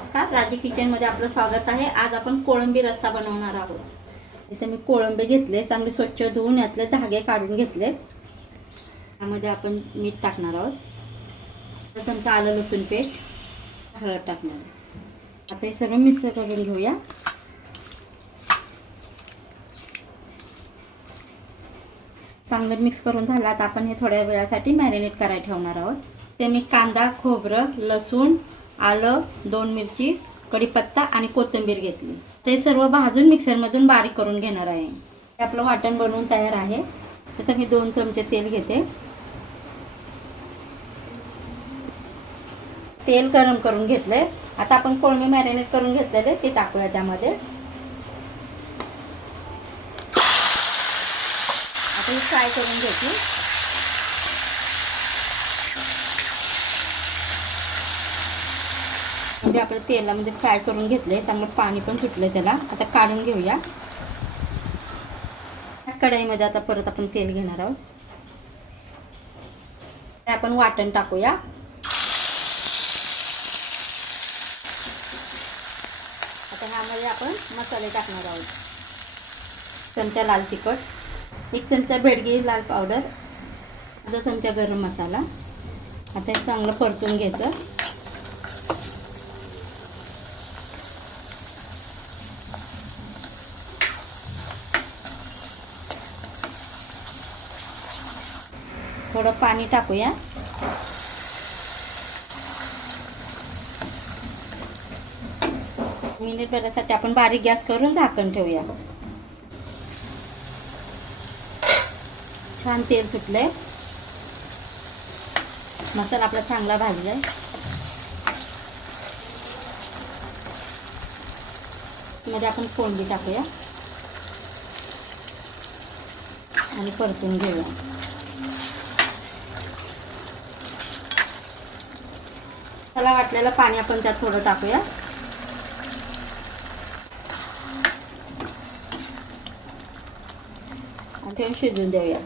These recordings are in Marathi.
नमस्कार, राजी किचनमध्ये आपलं स्वागत आहे। आज आपण कोळंबी रस्सा बनवणार आहोत। इथे मी कोळंबी घेतले, चांगले स्वच्छ धुवून यातले धागे काढून घेतलेत। त्यामध्ये आपण मीठ टाकणार आहोत, चमचा आलं लसूण पेस्ट, हळद टाकणार आहे। आता हे सगळं मिक्स करून घेऊया। चांगलं मिक्स करून झालं, आता आपण हे थोड्या वेळासाठी मॅरिनेट करायला ठेवणार आहोत। ते मी कांदा, खोबरं, लसूण, आलं, 2 मिरची, कढीपत्ता आणि कोथिंबीर घेतली। ते सर्व भाजून मिक्सरमधून बारीक करून घेणार आहे। हे आपलं वाटण बनवून तयार आहे। आता मी 2 चमचे तेल घेते। तेल गरम करून घेतले। आता आपण कोळंबी मॅरिनेट करून घेतलेले ते टाकूया त्यामध्ये। आता हे फ्राय करून घेते। म्हणजे आपलं तेलामध्ये फ्राय करून घेतले, चांगलं पाणी पण सुटले त्याला। आता काढून घेऊया। कढईमध्ये आता परत आपण तेल घेणार आहोत। ते आपण वाटण टाकूया। आता ह्यामध्ये आपण मसाले टाकणार आहोत। चमचा लाल तिखट, 1 चमचा बेडगी लाल पावडर, अर्धा चमचा गरम मसाला। आता हे चांगलं परतून घ्यायचं। थोडं पाणी टाकूया। मिनिटभरासाठी आपण बारीक गॅस करून झाकण ठेवूया। छान तेल सुटले, मसाला आपला चांगला भाजलाय। मध्ये आपण कोळंबी टाकूया आणि परतून घेऊया। त्याला वाटलेलं पाणी आपण त्यात थोडं टाकूया। आणि ते शिजवून देऊया।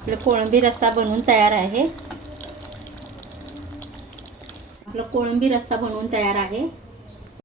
आपलं कोळंबी रस्सा बनवून तयार आहे। आपलं कोळंबी रस्सा बनवून तयार आहे।